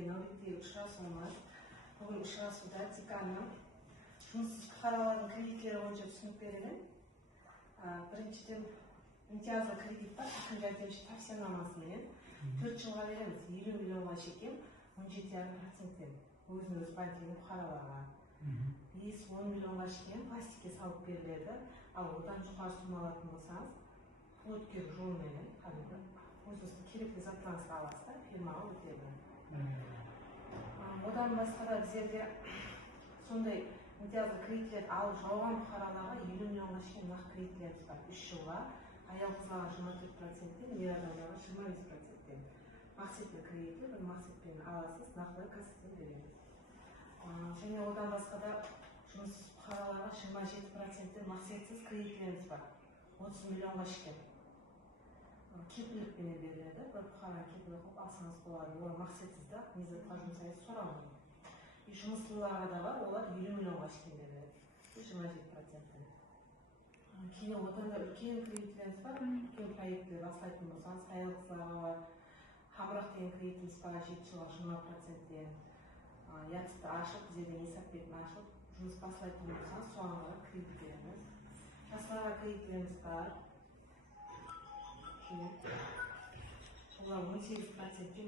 банкінің реттегі ұшырасуымыз. Бүгін ұшырасуда деканның жұмыссыз fuqarolarning kreditlari bo'yicha түсінік беремін. Birinchidan imtiyozli kredit бар, ikkinchi жәрдемші тапсырмасымен 4 жылға береміз, 50 миллионға шекем, 17,5%-тен өзін-өз банкінің fuqarolarga. 10 миллионға шекем пластикке салып беріледі, ал одан жоғары сумма алатын болсаңыз, пул өткеру жолымен, өзіңіздің керекті заттарыңызды аласыз, фирмаға өтеді. Одан басқа да біздерде сондай имтиязды кредитлер алып жауған fuqarolarga 50 миллионға шейін нақты кредитлеріміз бар. 3 жылға, аял қызларға 24%-тен, ер адамдарға 25%-тен. Мақсатты кредиті, бір мақсатпен аласыз, нақты кассадан береміз. Және одан басқа да жұмыссыз fuqarolarga 27%-тен мақсатсыз кредитлеріміз бар. 30 миллионға шейін. Кепілдікпен беріледі, бір fuqaroға кепілдік қылып алсаңыз болады. Олар мақсатсызда не затқа жұмсайсыз сұрауы. Жұмыссыздарға да бар, олар 50 миллионға шейін беріледі. 27%-тен. Кейін одан да үлкен кредитлеріміз бар, үлкен проекттер бастайтын болсаңыз, аял қызларға бар. Хамрақ деген кредитіміз бар, 7 жылға 20%-тен. Ятысты ашып, біздерден есапбетін ашып, жұмыс бастайтын болсаңыз, соған кредит береміз. Жастарға кредитлеріміз бар. Олар 18%-тен